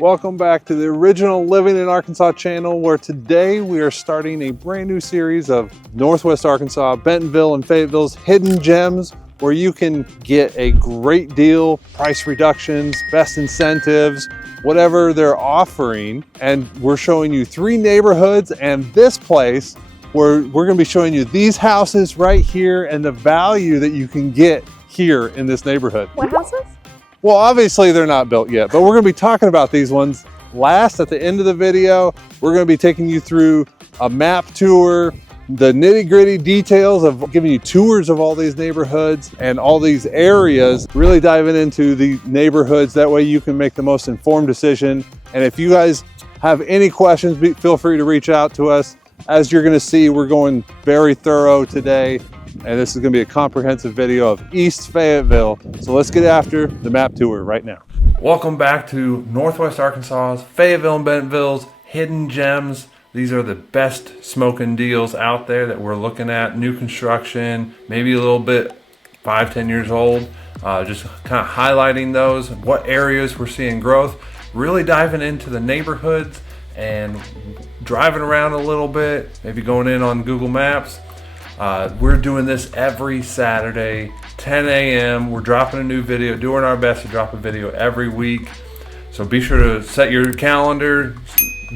Welcome back to the original Living in Arkansas channel, where today we are starting a brand new series of Northwest Arkansas, Bentonville and Fayetteville's hidden gems, where you can get a great deal, price reductions, best incentives, whatever they're offering. And we're showing you 3 neighborhoods and this place where we're going to be showing you these houses right here and the value that you can get here in this neighborhood. What houses? Well, obviously they're not built yet, but we're going to be talking about these ones last at the end of the video. We're going to be taking you through a map tour, the nitty-gritty details of giving you tours of all these neighborhoods and all these areas, really diving into the neighborhoods. That way you can make the most informed decision. And if you guys have any questions, feel free to reach out to us. As you're going to see, we're going very thorough today. And this is going to be a comprehensive video of East Fayetteville. So let's get after the map tour right now. Welcome back to Northwest Arkansas's, Fayetteville and Bentonville's hidden gems. These are the best smoking deals out there that we're looking at. New construction, maybe a little bit 5-10 years old. Just kind of highlighting those, what areas we're seeing growth, really diving into the neighborhoods and driving around a little bit, maybe going in on Google Maps. We're doing this every Saturday, 10 a.m. We're dropping a new video, doing our best to drop a video every week. So be sure to set your calendar,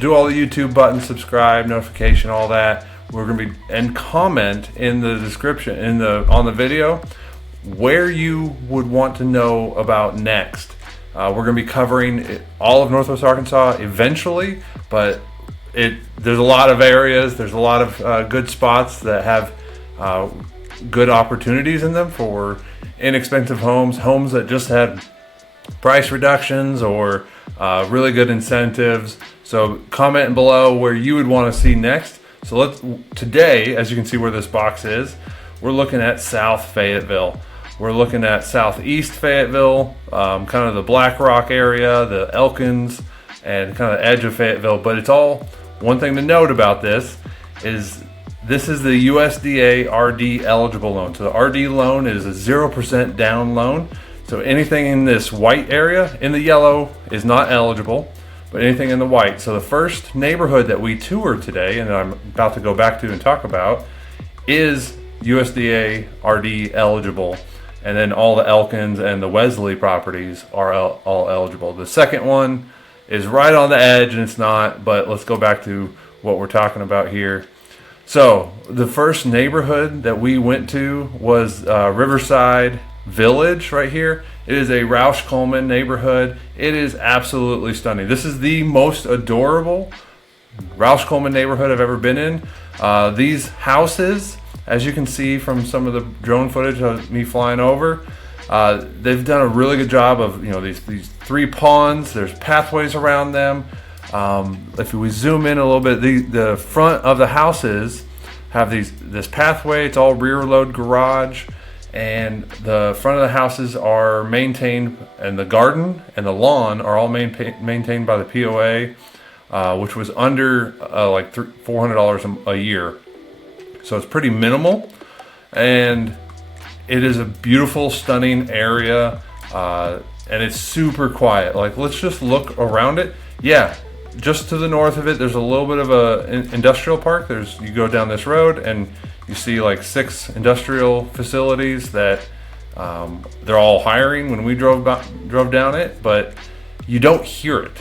do all the YouTube buttons, subscribe, notification, all that. We're going to be, and comment in the description, on the video, where you would want to know about next. We're going to be covering all of Northwest Arkansas eventually, but there's a lot of areas, there's a lot of good spots that have good opportunities in them for inexpensive homes that just had price reductions or really good incentives. So comment below where you would want to see next. So today, as you can see where this box is, we're looking at South Fayetteville. We're looking at Southeast Fayetteville, kind of the Black Rock area, the Elkins, and kind of the edge of Fayetteville. But it's all, one thing to note about this is the USDA RD eligible loan. So the RD loan is a 0% down loan. So anything in this white area, in the yellow, is not eligible, but anything in the white. So the first neighborhood that we toured today, and I'm about to go back to and talk about, is USDA RD eligible. And then all the Elkins and the Wesley properties are all eligible. The second one is right on the edge and it's not, but let's go back to what we're talking about here. So the first neighborhood that we went to was Riverside Village right here. It is a Roush Coleman neighborhood. It is absolutely stunning. This is the most adorable Roush Coleman neighborhood I've ever been in. These houses, as you can see from some of the drone footage of me flying over, they've done a really good job of, these 3 ponds. There's pathways around them. If we zoom in a little bit, the front of the houses have this pathway. It's all rear load garage, and the front of the houses are maintained, and the garden and the lawn are all maintained by the POA, which was under like $400 a year. So it's pretty minimal, and it is a beautiful, stunning area, and it's super quiet. Like, let's just look around it. Yeah, just to the north of it, there's a little bit of a industrial park. You go down this road and you see like 6 industrial facilities that they're all hiring when we drove down it, but you don't hear it.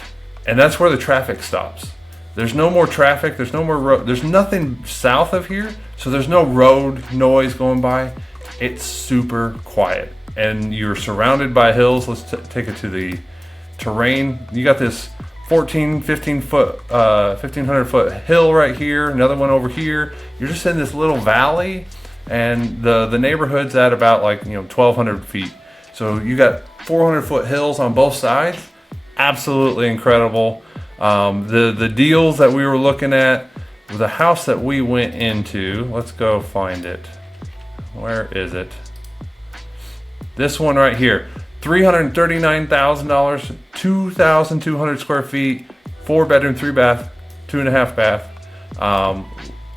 And that's where the traffic stops. There's no more traffic, there's no more road, there's nothing south of here, so there's no road noise going by. It's super quiet, and you're surrounded by hills. Let's take it to the terrain. You got this 1500 foot hill right here, another one over here. You're just in this little valley, and the neighborhood's at about like 1,200 feet. So you got 400 foot hills on both sides. Absolutely incredible. The deals that we were looking at, the house that we went into, let's go find it. Where is it? This one right here, $339,000, 2,200 square feet, 4 bedroom, 3 bath, 2.5 bath.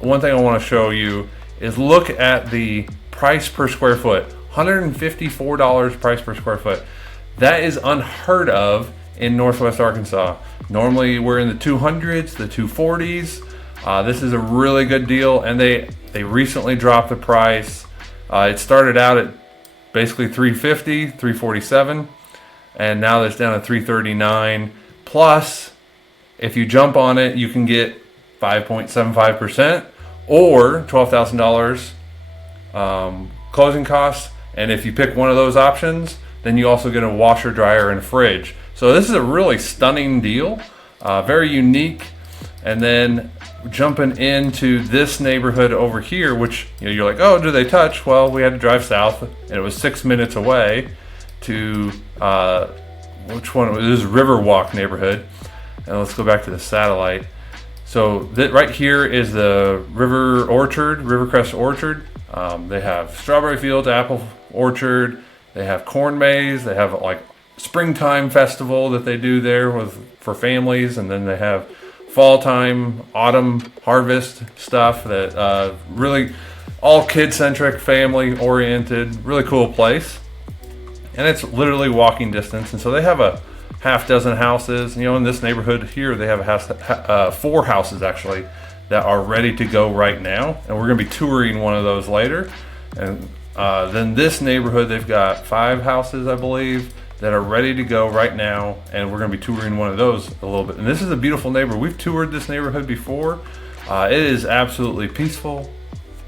One thing I want to show you is look at the price per square foot, $154 price per square foot. That is unheard of in Northwest Arkansas. Normally we're in the 200s, the 240s. This is a really good deal, and they recently dropped the price. It started out at basically $350, $347, and now it's down to $339. Plus, if you jump on it, you can get 5.75% or $12,000 closing costs. And if you pick one of those options, then you also get a washer, dryer, and a fridge. So this is a really stunning deal, very unique. And then jumping into this neighborhood over here, which you're like, oh, do they touch? Well, we had to drive south, and it was 6 minutes away to which one? It was Riverwalk neighborhood. And let's go back to the satellite. So right here is the Rivercrest Orchard. They have strawberry fields, apple orchard. They have corn maze. They have like springtime festival that they do there for families, and then they have fall time, autumn harvest stuff that really all kid-centric, family-oriented, really cool place. And it's literally walking distance. And so they have a half dozen houses. In this neighborhood here, they have 4 houses actually that are ready to go right now. And we're going to be touring one of those later. And then this neighborhood, they've got 5 houses, I believe, that are ready to go right now, and we're going to be touring one of those a little bit. And this is a beautiful neighborhood. We've toured this neighborhood before. It is absolutely peaceful,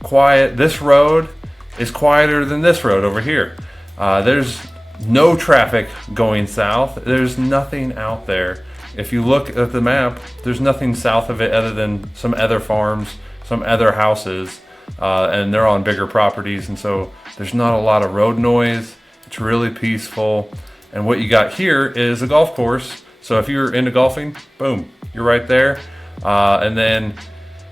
quiet. This road is quieter than this road over here. There's no traffic going south. There's nothing out there. If you look at the map, there's nothing south of it other than some other farms, some other houses, and they're on bigger properties, and so there's not a lot of road noise. It's really peaceful. And what you got here is a golf course. So if you're into golfing, boom, you're right there. And then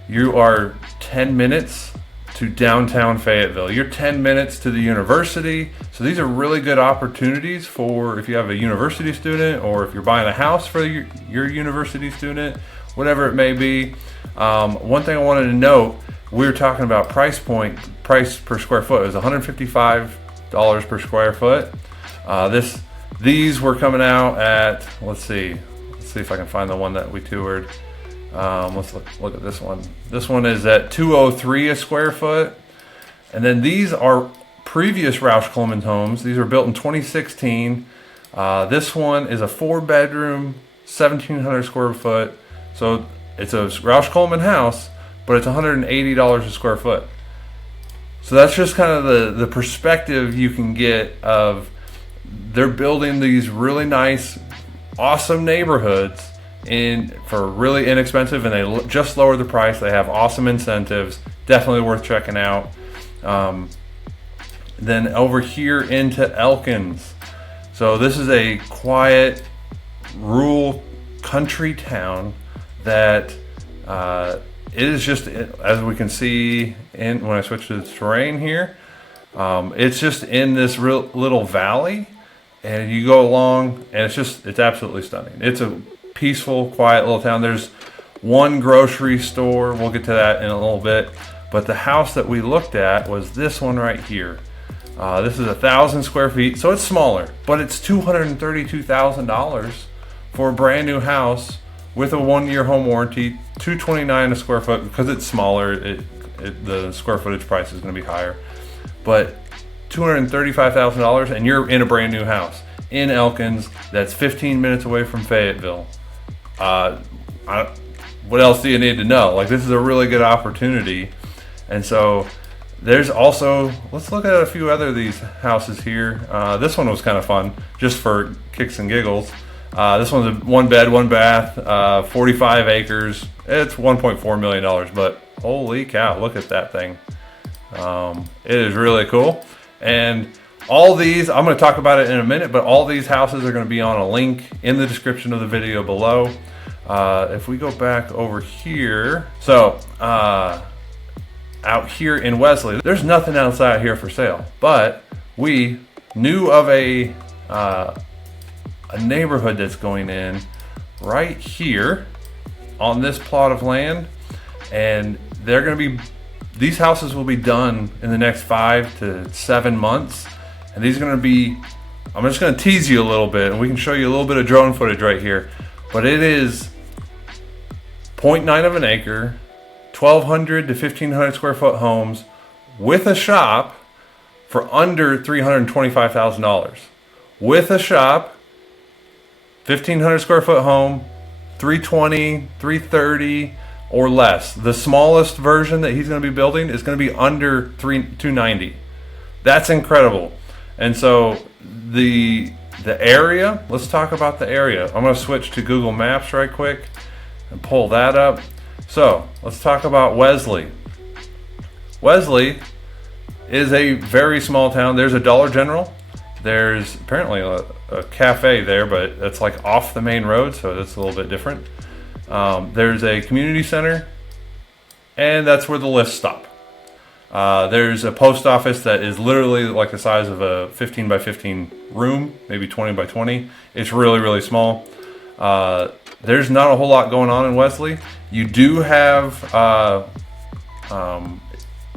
you are 10 minutes to downtown Fayetteville. You're 10 minutes to the university. So these are really good opportunities for if you have a university student, or if you're buying a house for your university student, whatever it may be. One thing I wanted to note, we were talking about price per square foot. It was $155 per square foot. These were coming out at, let's see if I can find the one that we toured. Let's look at this one. This one is at $203 a square foot. And then these are previous Roush Coleman homes. These were built in 2016. This one is a 4-bedroom, 1,700 square foot. So it's a Roush Coleman house, but it's $180 a square foot. So that's just kind of the perspective you can get of they're building these really nice, awesome neighborhoods for really inexpensive, and they just lowered the price. They have awesome incentives, definitely worth checking out. Then over here into Elkins. So this is a quiet, rural country town that it is just, as we can see when I switch to the terrain here, it's just in this little valley, and you go along, and it's absolutely stunning. It's a peaceful, quiet little town. There's one grocery store. We'll get to that in a little bit. But the house that we looked at was this one right here. This is 1,000 square feet, so it's smaller, but it's $232,000 for a brand new house with a 1-year home warranty. $229 a square foot. Because it's smaller, the square footage price is going to be higher. But $235,000, and you're in a brand new house in Elkins that's 15 minutes away from Fayetteville. What else do you need to know? Like, this is a really good opportunity. And so there's also, let's look at a few other of these houses here. This one was kind of fun, just for kicks and giggles. This one's a 1-bed, 1-bath, 45 acres. It's $1.4 million, but holy cow, look at that thing. It is really cool. And all these, I'm going to talk about it in a minute, but all these houses are going to be on a link in the description of the video below. If we go back over here, so out here in Wesley, there's nothing outside here for sale, but we knew of a neighborhood that's going in right here on this plot of land, and they're going to be, these houses will be done in the next 5 to 7 months, and these are going to be I'm just going to tease you a little bit, and we can show you a little bit of drone footage right here. But it is 0.9 of an acre, 1,200 to 1,500 square foot homes with a shop for under $325,000. With a shop, 1,500 square foot home, 320, 330 or less. The smallest version that he's going to be building is going to be under 290. That's incredible. And so the area, let's talk about the area. I'm going to switch to Google Maps right quick and pull that up. So let's talk about Wesley. Wesley is a very small town. There's a Dollar General. There's apparently a cafe there, but it's like off the main road, so that's a little bit different. There's a community center, and that's where the lifts stop. There's a post office that is literally like the size of a 15 by 15 room, maybe 20 by 20. It's really, really small. There's not a whole lot going on in Wesley. You do have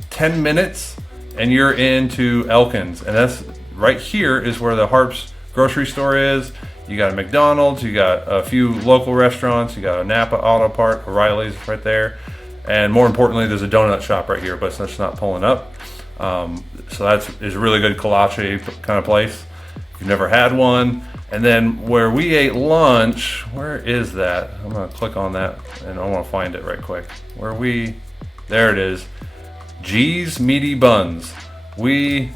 10 minutes and you're into Elkins, and that's right here is where the Harps grocery store is. You got a McDonald's, you got a few local restaurants, you got a Napa Auto Part, O'Reilly's right there, and more importantly, there's a donut shop right here, but it's not pulling up. So is a really good kolache kind of place. If you've never had one. And then where we ate lunch, where is that? I'm gonna click on that and I wanna find it right quick. There it is. G's Meaty Buns. We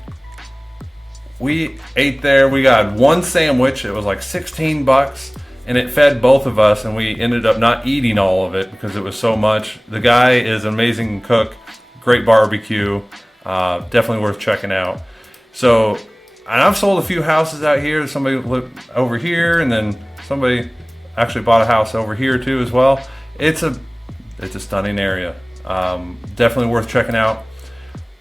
ate there. We got one sandwich. It was like 16 bucks and it fed both of us, and we ended up not eating all of it because it was so much. The guy is an amazing cook, great barbecue, definitely worth checking out. So, and I've sold a few houses out here. Somebody lived over here, and then somebody actually bought a house over here too as well. It's a stunning area. Definitely worth checking out.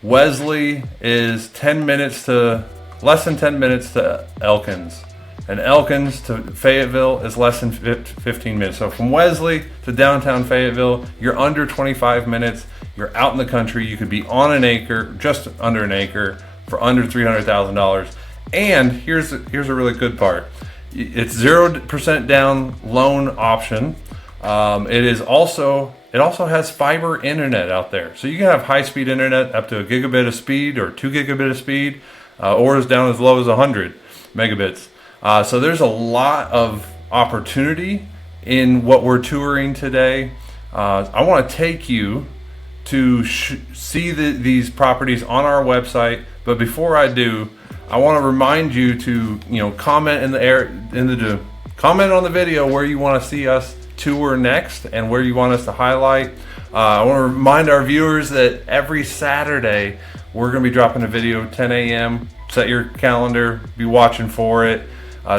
Wesley is less than 10 minutes to Elkins, and Elkins to Fayetteville is less than 15 minutes. So from Wesley to downtown Fayetteville, you're under 25 minutes. You're out in the country. You could be on an acre, just under an acre, for under $300,000. And here's a really good part. It's 0% down loan option. It also has fiber internet out there. So you can have high-speed internet up to a gigabit of speed or 2 gigabit of speed, or as down as low as 100 megabits. So there's a lot of opportunity in what we're touring today. I want to take you to see these properties on our website, but before I do, I want to remind you to comment comment on the video where you want to see us tour next and where you want us to highlight. I want to remind our viewers that every Saturday we're going to be dropping a video 10 a.m. Set your calendar, be watching for it.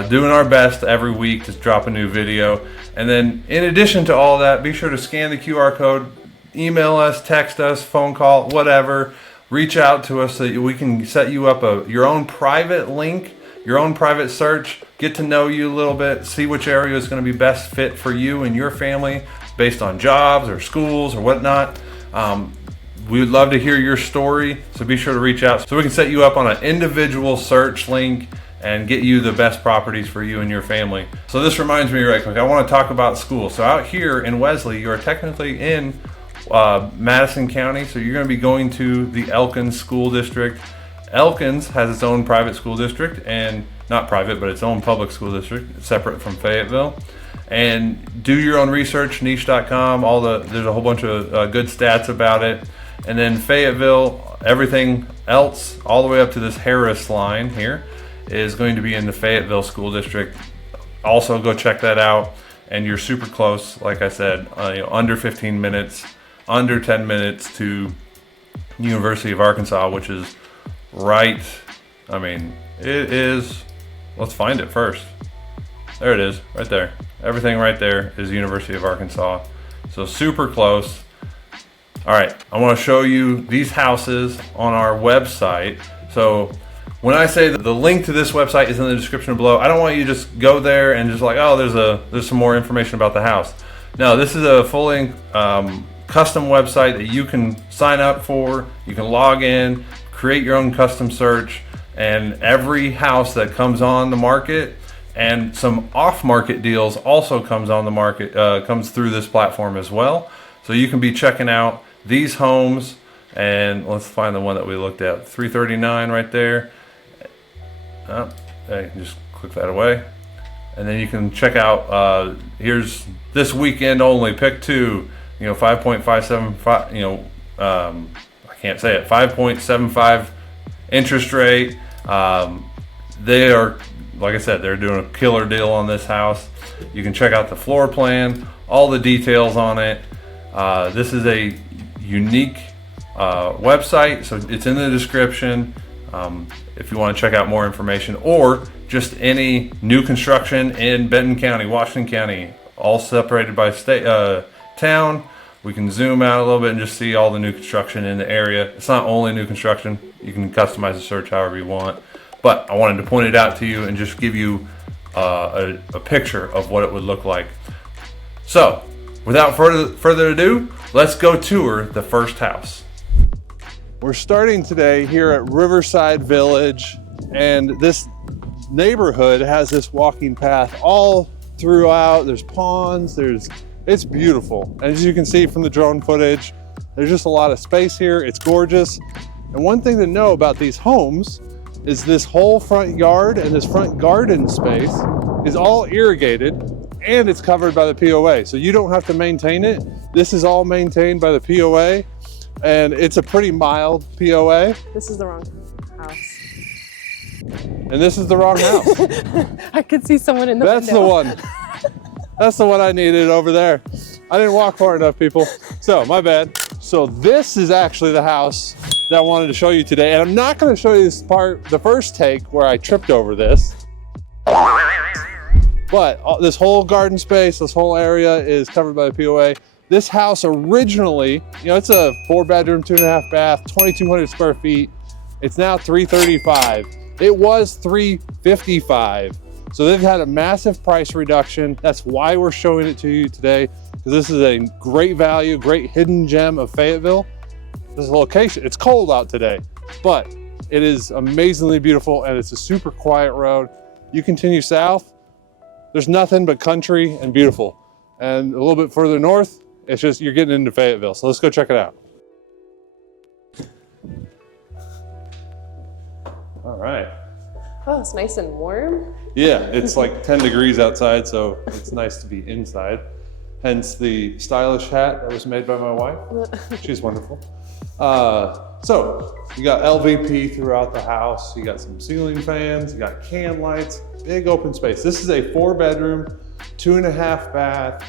Doing our best every week to drop a new video. And then in addition to all that, be sure to scan the QR code, email us, text us, phone call, whatever. Reach out to us so that we can set you up your own private link, your own private search, get to know you a little bit, see which area is going to be best fit for you and your family based on jobs or schools or whatnot. We would love to hear your story, so be sure to reach out so we can set you up on an individual search link and get you the best properties for you and your family. So this reminds me right quick, I want to talk about school. So out here in Wesley, you're technically in Madison County, so you're going to be going to the Elkins School District. Elkins has its own private school district, and not private, but its own public school district, separate from Fayetteville. And do your own research, niche.com, there's a whole bunch of good stats about it. And then Fayetteville, everything else, all the way up to this Harris line here, is going to be in the Fayetteville School District. Also, go check that out. And you're super close, like I said, under 15 minutes, under 10 minutes to University of Arkansas, which is right. I mean, it is. Let's find it first. There it is, right there. Everything right there is University of Arkansas. So super close. All right, I want to show you these houses on our website. So when I say that the link to this website is in the description below, I don't want you to just go there and just like, oh, there's some more information about the house. No, this is a fully custom website that you can sign up for. You can log in, create your own custom search, And every house that comes on the market and some off-market deals also comes on the market, comes through this platform as well. So you can be checking out these homes, and let's find the one that we looked at, 339 right there. Oh, you can just click that away. And then you can check out, here's this weekend only, pick 2, 5.575, I can't say it, 5.75 interest rate. They are, like I said, they're doing a killer deal on this house. You can check out the floor plan, all the details on it. This is a unique website, so it's in the description if you want to check out more information, or just any new construction in Benton County, Washington County, all separated by state, town. We can zoom out a little bit and just see all the new construction in the area. It's not only new construction. You can customize the search however you want. But I wanted to point it out to you and just give you a picture of what it would look like. So, without further ado, let's go tour the first house. We're starting today here at Riverside Village, and this neighborhood has this walking path all throughout. There's ponds, it's beautiful. As you can see from the drone footage, there's just a lot of space here. It's gorgeous. And one thing to know about these homes is this whole front yard and this front garden space is all irrigated, and it's covered by the POA. So you don't have to maintain it. This is all maintained by the POA, and it's a pretty mild POA. This is the wrong house. And this is the wrong house. I could see someone in the That's window. the one. That's the one I needed over there. I didn't walk far enough, people. So, my bad. So this is actually the house that I wanted to show you today. And I'm not gonna show you this part, the first take where I tripped over this. But this whole garden space, this whole area is covered by the POA. This house originally, it's a 4-bedroom, 2.5 bath, 2,200 square feet. It's now 335. It was 355. So they've had a massive price reduction. That's why we're showing it to you today, because this is a great value, great hidden gem of Fayetteville. This is a location. It's cold out today, but it is amazingly beautiful, and it's a super quiet road. You continue south, there's nothing but country and beautiful. And a little bit further north, it's just, you're getting into Fayetteville. So let's go check it out. All right. Oh, it's nice and warm. Yeah, it's like 10 degrees outside, so it's nice to be inside. Hence the stylish hat that was made by my wife. She's wonderful. So you got LVP throughout the house. You got some ceiling fans, you got can lights, big open space. This is a 4-bedroom, 2.5 bath,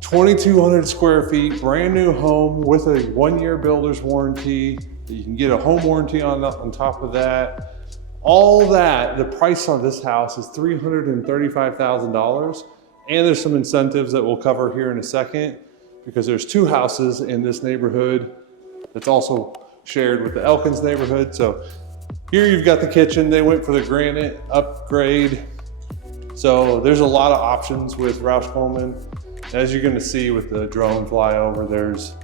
2,200 square feet, brand new home with a 1-year builder's warranty. You can get a home warranty on top of that. All that, the price on this house is $335,000. And there's some incentives that we'll cover here in a second, because there's 2 houses in this neighborhood that's also shared with the Elkins neighborhood. So here you've got the kitchen. They went for the granite upgrade. So there's a lot of options with Roush Coleman. As you're gonna see with the drone flyover, there's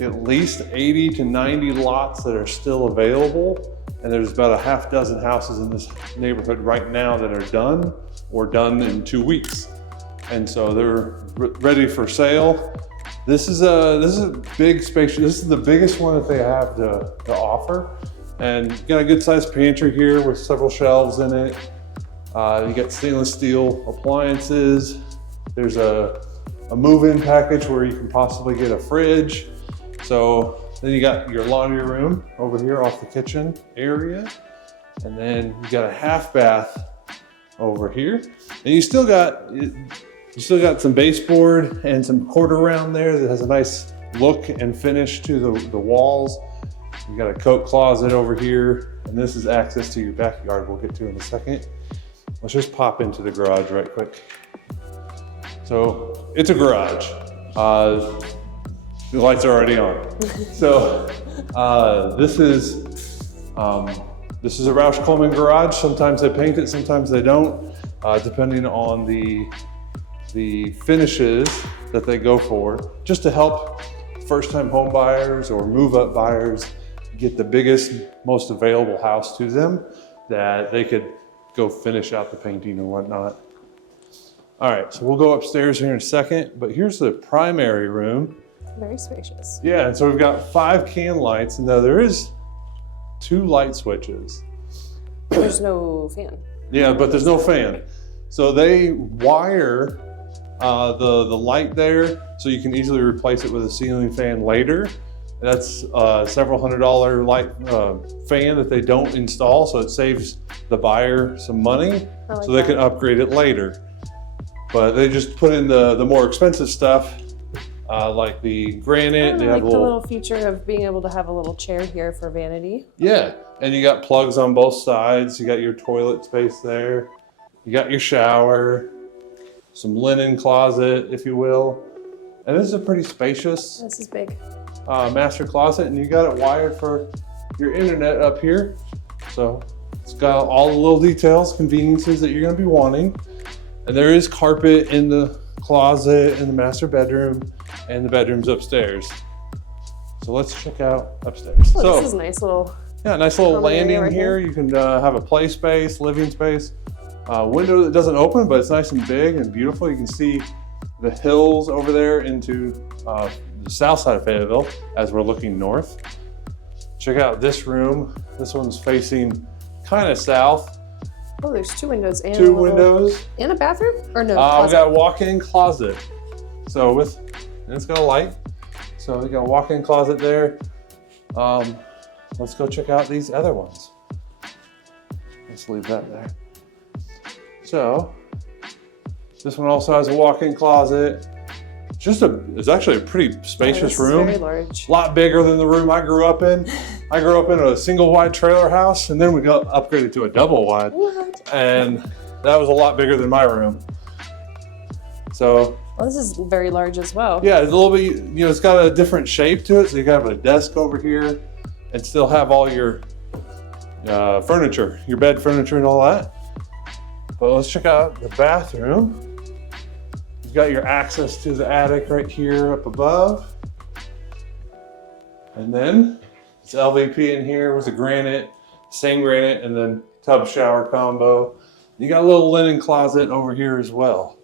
at least 80 to 90 lots that are still available. And there's about a half dozen houses in this neighborhood right now that are done or done in 2 weeks. And so they're ready for sale. This is a big space. This is the biggest one that they have to offer. And you got a good sized pantry here with several shelves in it. You got stainless steel appliances. There's a move-in package where you can possibly get a fridge. So then you got your laundry room over here off the kitchen area. And then you got a half bath over here. And you still got some baseboard and some quarter round there that has a nice look and finish to the walls. You got a coat closet over here, and this is access to your backyard we'll get to in a second. Let's just pop into the garage right quick. So it's a garage. The lights are already on. So this is a Roush Coleman garage. Sometimes they paint it, sometimes they don't, depending on the finishes that they go for, just to help first-time home buyers or move-up buyers get the biggest, most available house to them that they could go finish out the painting or whatnot. All right, so we'll go upstairs here in a second, but here's the primary room. Very spacious. Yeah, and so we've got 5 can lights, and now there is 2 light switches. There's no fan. Yeah, but there's no fan. So they wire the light there so you can easily replace it with a ceiling fan later. That's several $100 light fan that they don't install, so it saves the buyer some money, so they can upgrade it later. But they just put in the more expensive stuff, like the granite. I like the little feature of being able to have a little chair here for vanity. Yeah, and you got plugs on both sides. You got your toilet space there. You got your shower, some linen closet, if you will. And this is a pretty spacious. This is big. Master closet, and you got it wired for your internet up here. So it's got all the little details, conveniences that you're going to be wanting. And there is carpet in the closet in the master bedroom, and the bedroom's upstairs. So let's check out upstairs. Oh, so this is a nice little. Yeah, nice little landing right here. You can have a play space, living space. Window that doesn't open, but it's nice and big and beautiful. You can see the hills over there into the south side of Fayetteville as we're looking north. Check out this room. This one's facing kind of south. Oh, there's 2 windows and 2 windows. And a bathroom? Or no? We got a walk-in closet. So and it's got a light. So we got a walk-in closet there. Let's go check out these other ones. Let's leave that there. So this one also has a walk-in closet. It's actually a pretty spacious room. Very large. A lot bigger than the room I grew up in. I grew up in a single wide trailer house, and then we got upgraded to a double wide. What? And that was a lot bigger than my room. So. Well, this is very large as well. Yeah, it's a little bit, it's got a different shape to it. So you can have a desk over here and still have all your furniture, your bed furniture and all that. But let's check out the bathroom. You've got your access to the attic right here up above. And then it's LVP in here with the granite, same granite, and then tub shower combo. You got a little linen closet over here as well.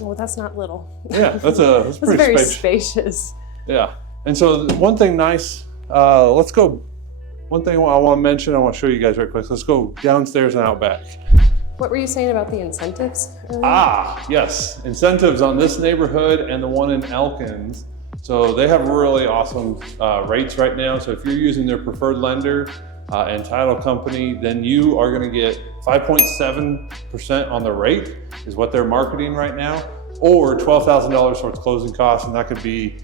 Oh, that's not little. Yeah, that's pretty very spacious. Yeah, and so one thing nice, one thing I want to mention, I want to show you guys right quick. Let's go downstairs and out back. What were you saying about the incentives earlier? Yes, incentives on this neighborhood and the one in Elkins. So they have really awesome rates right now. So if you're using their preferred lender and title company, then you are going to get 5.7% on the rate is what they're marketing right now, or $12,000 towards closing costs, and that could be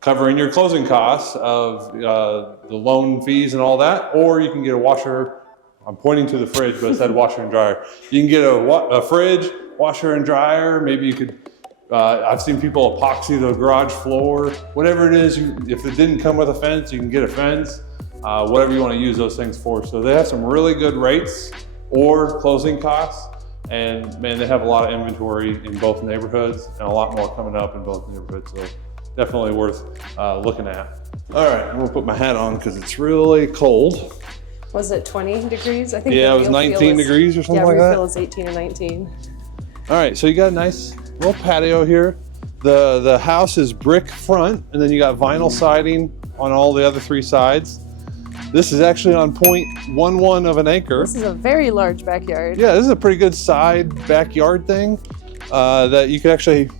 covering your closing costs of the loan fees and all that, or you can get a washer. I'm pointing to the fridge, but it said washer and dryer. You can get a fridge, washer and dryer. Maybe you could, I've seen people epoxy the garage floor, whatever it is. If it didn't come with a fence, you can get a fence, whatever you want to use those things for. So they have some really good rates or closing costs. And man, they have a lot of inventory in both neighborhoods and a lot more coming up in both neighborhoods. So definitely worth looking at. All right, I'm gonna put my hat on because it's really cold. Was it 20 degrees? I think. Yeah, it was 19 degrees or something like that. Yeah, refill is 18 or 19. All right, so you got a nice little patio here. The house is brick front, and then you got vinyl siding on all the other 3 sides. This is actually on 0.11 of an acre. This is a very large backyard. Yeah, this is a pretty good side backyard thing that you could actually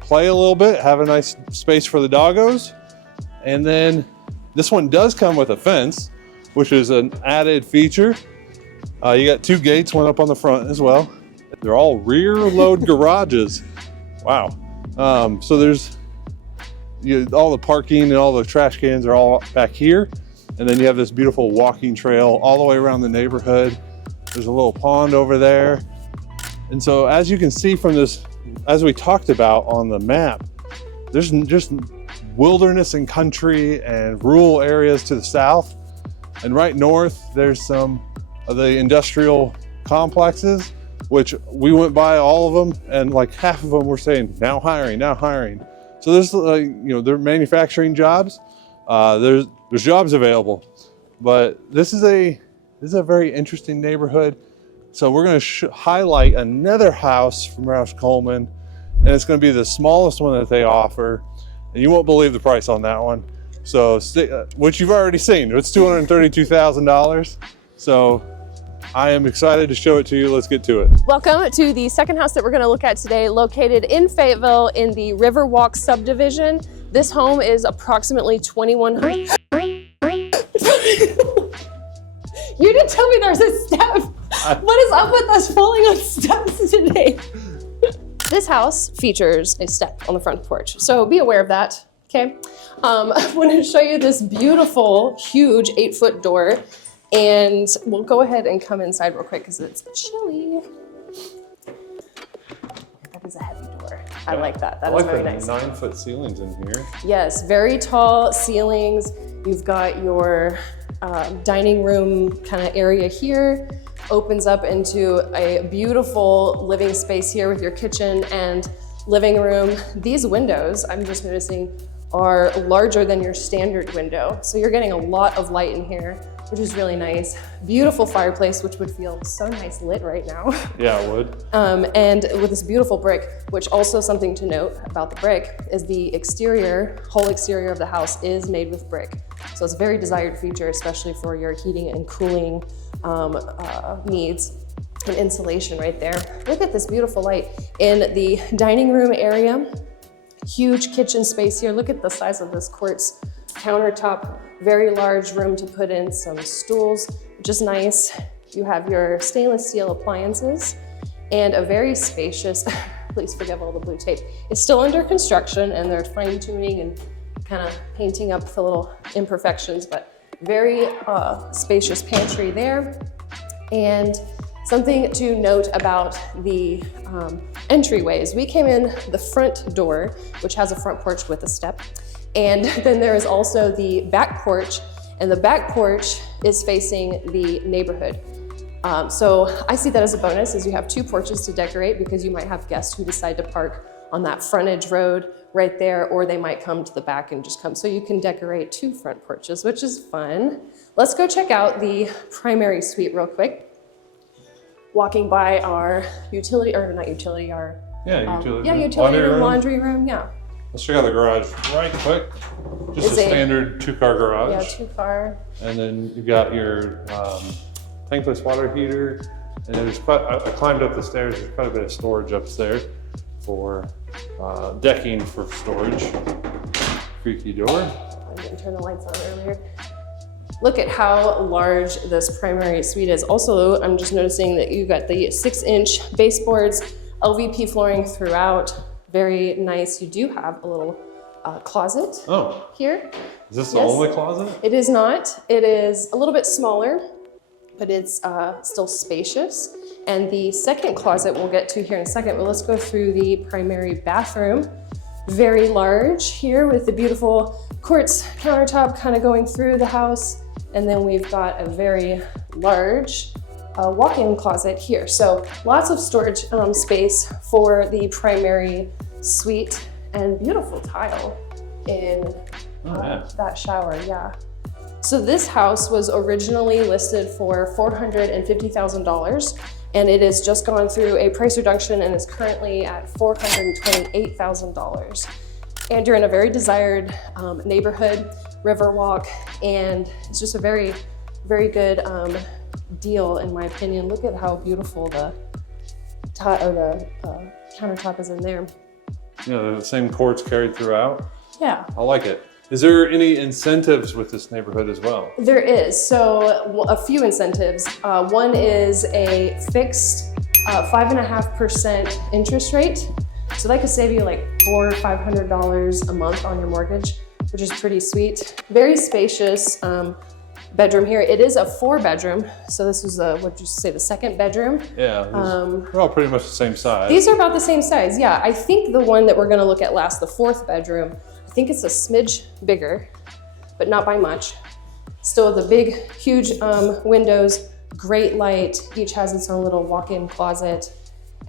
play a little bit, have a nice space for the doggos. And then this one does come with a fence, which is an added feature. You got 2 gates, one up on the front as well. They're all rear load garages. Wow. So there's all the parking and all the trash cans are all back here. And then you have this beautiful walking trail all the way around the neighborhood. There's a little pond over there. And so as you can see from this, as we talked about on the map, there's just wilderness and country and rural areas to the south. And right north, there's some of the industrial complexes, which we went by all of them, and like half of them were saying, now hiring, now hiring. So there's they're manufacturing jobs. There's jobs available, but this is a very interesting neighborhood. So we're going to highlight another house from Roush Coleman, and it's going to be the smallest one that they offer, and you won't believe the price on that one. So which you've already seen, it's $232,000. So I am excited to show it to you. Let's get to it. Welcome to the second house that we're going to look at today, located in Fayetteville in the Riverwalk subdivision. This home is approximately 2,100. You didn't tell me there's a step. What is up with us falling on steps today? This house features a step on the front porch, so be aware of that, okay? I want to show you this beautiful, huge 8-foot door, and we'll go ahead and come inside real quick because it's chilly. That is a heavy door. I like that. That is very nice. 9-foot ceilings in here. Yes, very tall ceilings. You've got your dining room kind of area here. Opens up into a beautiful living space here with your kitchen and living room. These windows, I'm just noticing, are larger than your standard window. So you're getting a lot of light in here, which is really nice. Beautiful fireplace, which would feel so nice lit right now. Yeah, it would. And with this beautiful brick, which also something to note about the brick is the whole exterior of the house is made with brick. So it's a very desired feature, especially for your heating and cooling needs. And insulation right there. Look at this beautiful light in the dining room area. Huge kitchen space here. Look at the size of this quartz countertop. Very large room to put in some stools, which is nice. You have your stainless steel appliances and a very spacious, please forgive all the blue tape. It's still under construction and they're fine tuning and kind of painting up the little imperfections, but very spacious pantry there. And something to note about the entryways. We came in the front door, which has a front porch with a step. And then there is also the back porch, and the back porch is facing the neighborhood. So I see that as a bonus, as you have 2 porches to decorate, because you might have guests who decide to park on that frontage road right there, or they might come to the back and just come. So you can decorate 2 front porches, which is fun. Let's go check out the primary suite real quick. Walking by our utility room, laundry room, yeah. Let's check out the garage right quick. Just a standard 2-car garage. Yeah, 2-car. And then you've got your tankless water heater. And there's I climbed up the stairs. There's quite a bit of storage upstairs for decking for storage. Creaky door. I didn't turn the lights on earlier. Look at how large this primary suite is. Also, I'm just noticing that you got the 6-inch baseboards, LVP flooring throughout. Very nice. You do have a little closet here. Is this the only closet? It is not. It is a little bit smaller, but it's still spacious. And the second closet we'll get to here in a second, but let's go through the primary bathroom. Very large here with the beautiful quartz countertop kind of going through the house. And then we've got a very large walk-in closet here. So lots of storage space for the primary suite, and beautiful tile in that shower, yeah. So this house was originally listed for $450,000, and it has just gone through a price reduction and is currently at $428,000. And you're in a very desired neighborhood, Riverwalk, and it's just a very, very good deal in my opinion. Look at how beautiful the countertop is in there. Yeah, the same quartz carried throughout. Yeah. I like it. Is there any incentives with this neighborhood as well? There is. So a few incentives. One is a fixed 5.5% interest rate. So that could save you like $400 or $500 a month on your mortgage, which is pretty sweet. Very spacious bedroom here. It is a 4-bedroom. So this is the 2nd bedroom. Yeah, they're all pretty much the same size. These are about the same size, yeah. I think the one that we're gonna look at last, the 4th bedroom, I think it's a smidge bigger, but not by much. Still the big, huge windows, great light. Each has its own little walk-in closet.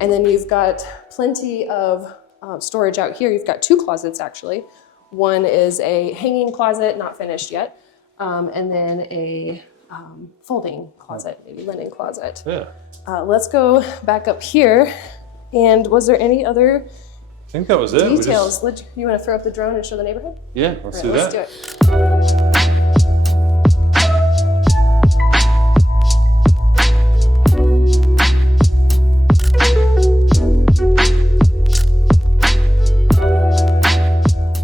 And then you've got plenty of storage out here. You've got 2 closets actually. One is a hanging closet, not finished yet, and then a folding closet, maybe linen closet. Yeah. Let's go back up here. And was there any other I think that was it. details? You want to throw up the drone and show the neighborhood? Yeah, let's do Let's that. do it.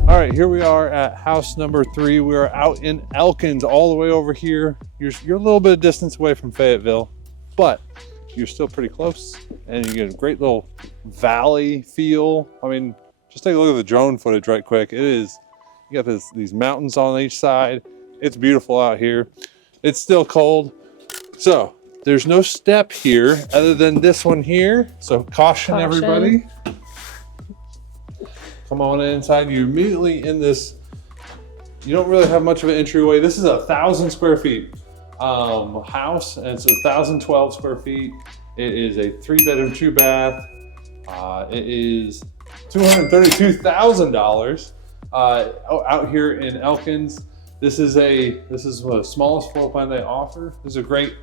All right, here we are at house number 3. We are out in Elkins, all the way over here. You're a little bit of distance away from Fayetteville, but you're still pretty close, and you get a great little valley feel. I mean, just take a look at the drone footage right quick. You got these mountains on each side. It's beautiful out here. It's still cold. So there's no step here other than this one here. So caution. Everybody. Come on inside. You're immediately in this, you don't really have much of an entryway. This is 1,000 square feet house, and it's 1,012 square feet. It is a 3-bedroom, 2-bath. It is $232,000 out here in Elkins. This is the smallest floor plan they offer. This is a great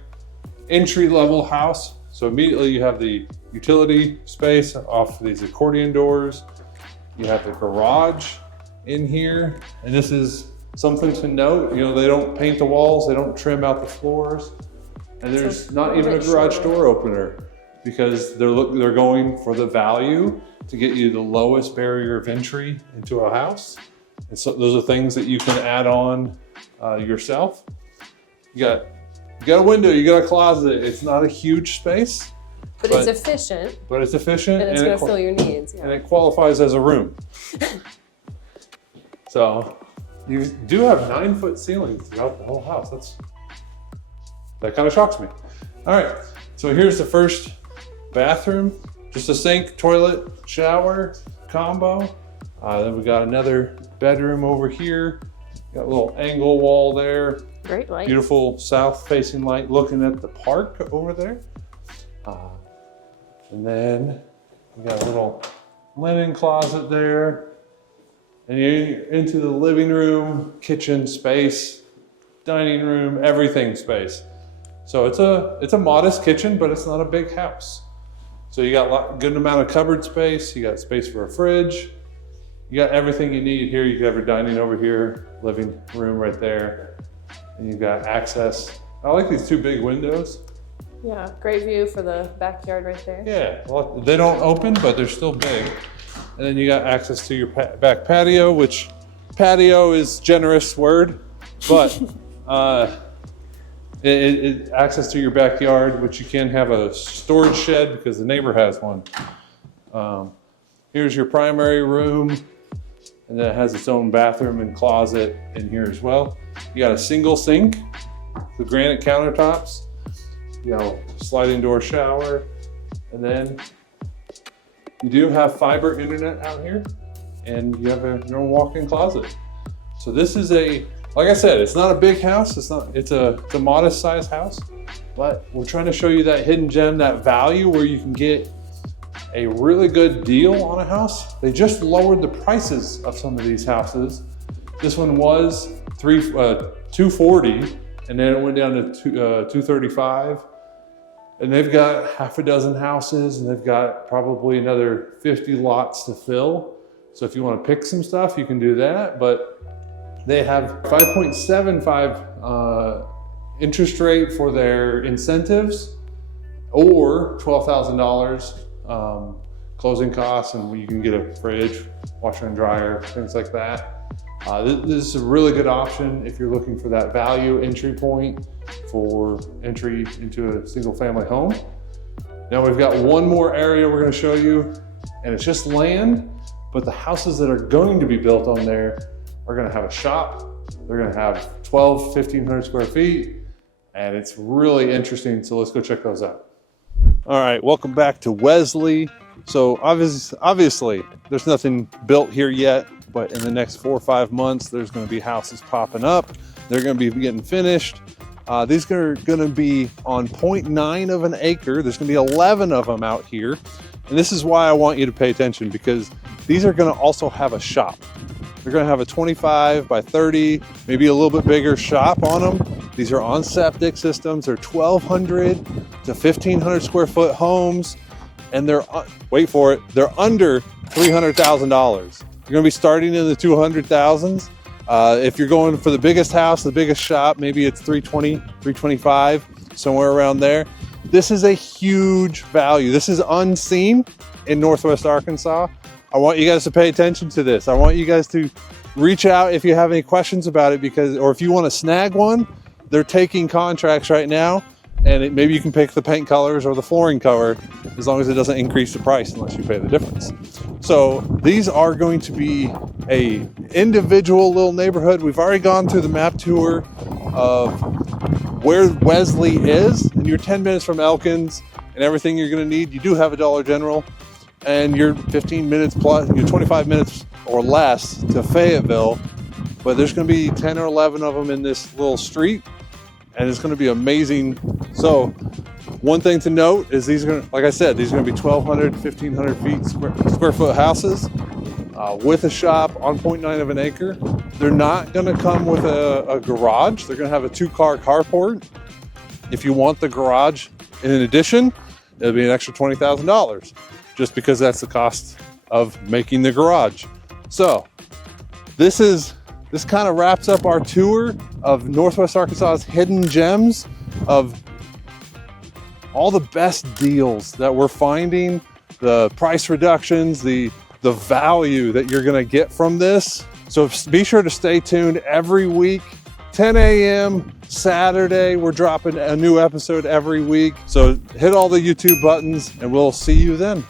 entry-level house. So immediately you have the utility space off these accordion doors. You have the garage in here, and this is something to note. You know, they don't paint the walls, they don't trim out the floors, and there's not even a garage door opener because they're going for the value to get you the lowest barrier of entry into a house. And so those are things that you can add on yourself. You got a window, you got a closet. It's not a huge space. But it's efficient. But it's efficient. And it's going to fill your needs. Yeah. And it qualifies as a room. So you do have 9-foot ceilings throughout the whole house. That kind of shocks me. All right, so here's the first bathroom. Just a sink, toilet, shower combo. Then we got another bedroom over here. Got a little angle wall there. Great light. Beautiful south-facing light looking at the park over there. And then we got a little linen closet there. And you're into the living room, kitchen space, dining room, everything space. So it's a modest kitchen, but it's not a big house. So you got a good amount of cupboard space. You got space for a fridge. You got everything you need here. You can have your dining over here, living room right there. And you've got access. I like these 2 big windows. Yeah, great view for the backyard right there. Yeah, well, they don't open, but they're still big. And then you got access to your back patio, which patio is generous word, but access to your backyard, which you can have a storage shed because the neighbor has one. Here's your primary room, and then it has its own bathroom and closet in here as well. You got a single sink, the granite countertops, sliding door shower, and then you do have fiber internet out here, and you have your own walk-in closet. So this is like I said, it's not a big house. It's a modest sized house, but we're trying to show you that hidden gem, that value where you can get a really good deal on a house. They just lowered the prices of some of these houses. This one was $240, and then it went down to $235. And they've got half a dozen houses, and they've got probably another 50 lots to fill. So if you want to pick some stuff, you can do that. But they have 5.75 interest rate for their incentives, or $12,000 closing costs, and you can get a fridge, washer and dryer, things like that. This is a really good option if you're looking for that value entry point for entry into a single family home. Now we've got one more area we're going to show you, and it's just land, but the houses that are going to be built on there are going to have a shop. They're going to have 1,500 square feet, and it's really interesting. So let's go check those out. All right, welcome back to Wesley. So obviously there's nothing built here yet, but in the next 4 or 5 months, there's going to be houses popping up. They're going to be getting finished. These are going to be on 0.9 of an acre. There's going to be 11 of them out here. And this is why I want you to pay attention, because these are going to also have a shop. They're gonna have a 25 by 30, maybe a little bit bigger shop on them. These are on septic systems. They're 1,200 to 1,500 square foot homes. And they're, wait for it, they're under $300,000. You're gonna be starting in the 200,000s. If you're going for the biggest house, the biggest shop, maybe it's 320, 325, somewhere around there. This is a huge value. This is unseen in Northwest Arkansas. I want you guys to pay attention to this. I want you guys to reach out if you have any questions about it, because, or if you want to snag one, they're taking contracts right now, and maybe you can pick the paint colors or the flooring color, as long as it doesn't increase the price unless you pay the difference. So these are going to be a individual little neighborhood. We've already gone through the map tour of where Wesley is, and you're 10 minutes from Elkins and everything you're going to need. You do have a Dollar General, and you're 15 minutes plus, you're 25 minutes or less to Fayetteville, but there's going to be 10 or 11 of them in this little street, and it's going to be amazing. So one thing to note is these are going to, like I said, these are going to be 1,200, 1,500 feet square foot houses with a shop on 0.9 of an acre. They're not going to come with a garage. They're going to have a 2-car carport. If you want the garage in addition, it'll be an extra $20,000, just because that's the cost of making the garage. So this kind of wraps up our tour of Northwest Arkansas's hidden gems, of all the best deals that we're finding, the price reductions, the value that you're gonna get from this. So be sure to stay tuned every week, 10 a.m. Saturday. We're dropping a new episode every week. So hit all the YouTube buttons, and we'll see you then.